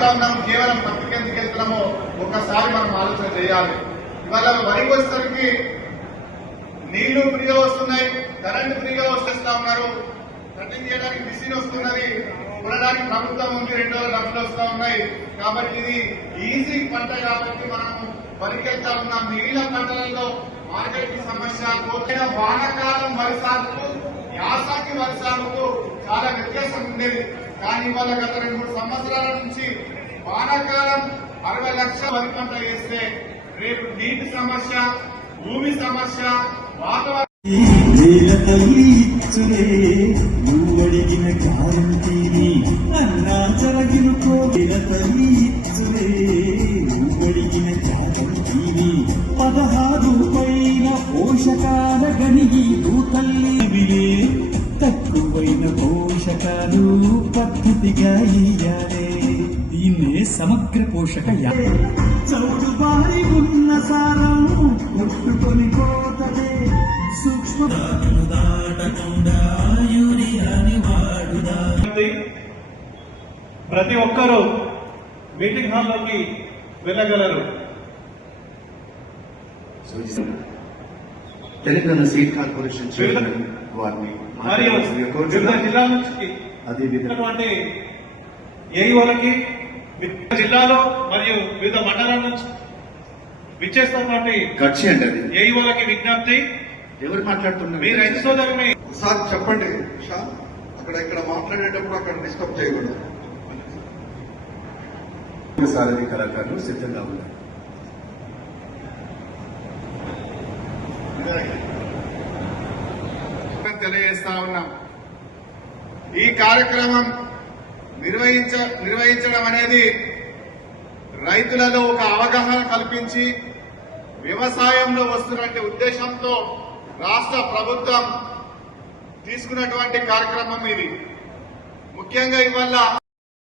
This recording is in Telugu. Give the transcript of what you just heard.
వెళ్తా ఉన్నాం, కేవలం పత్రిక ఎందుకు వెళ్తున్నామో ఒక్కసారి మనం ఆలోచన చేయాలి. ఇవాళ వరికి వచ్చేసరికి నీళ్లు ఫ్రీగా వస్తున్నాయి, కరెంటు ఫ్రీగా వచ్చేస్తా ఉన్నారు, కటింగ్ చేయడానికి మిషన్ వస్తున్నది, కొనడానికి ప్రభుత్వం ఉంది, 2 డబ్బులు వస్తా ఉన్నాయి. కాబట్టి ఇది ఈజీ పంట కాబట్టి మనం వరికి వెళ్తా ఉన్నాం. మిగిలిన పంటలలో మార్కెట్ సమస్య, కోతైన వానాకాలం వరి సాగుకు యాసంగి వరి సాగుకు చాలా వ్యత్యాసం ఉండేది. కానీ ఇవాళ గత 2-3 సంవత్సరాల నుంచి వానాకాలం 60 లక్షల వరి పంట వేస్తే రేపు నీటి సమస్య, భూమి సమస్య, వాతావరణ పదహారు పైన పోషకాల గనిగి తల్లి తక్కువైన పోషకాలు పద్ధతిగా ఇయ్యాలే. దీన్నే సమగ్ర పోషక చౌడు బారి ఉన్న సారం కొట్టుకొని పోతలే. సూక్ష్మ దాటకుండా యూరియాని వాడుదా. ప్రతి ఒక్కరూ మీటింగ్ హాల్లోకి వెళ్ళగలరు. తెలంగాణ స్టేట్ కార్పొరేషన్ చైర్మన్ వారిని మరియు వివిధ జిల్లాల నుంచి అదేవిధంగా ఏఈఓలకి జిల్లాలో మరియు వివిధ మండలాల నుంచి విచ్చేస్తున్నటువంటి ఏఈఓలకి విజ్ఞప్తి. ఎవరు మాట్లాడుతున్నారు? మీ రైతు సోదరుని సార్ చెప్పండి. అక్కడ ఇక్కడ మాట్లాడేటప్పుడు అక్కడ డిస్టర్బ్ చేయకూడదు. సారథి కళాకారులు సిద్ధంగా ఉన్నారు. తెలియజేస్తా ఉన్నాం. ఈ కార్యక్రమం నిర్వహించడం అనేది రైతులలో ఒక అవగాహన కల్పించి వ్యవసాయంలో వస్తున్నటువంటి ఉద్దేశంతో రాష్ట్ర ప్రభుత్వం తీసుకున్నటువంటి కార్యక్రమం ఇది. ముఖ్యంగా ఇవాళ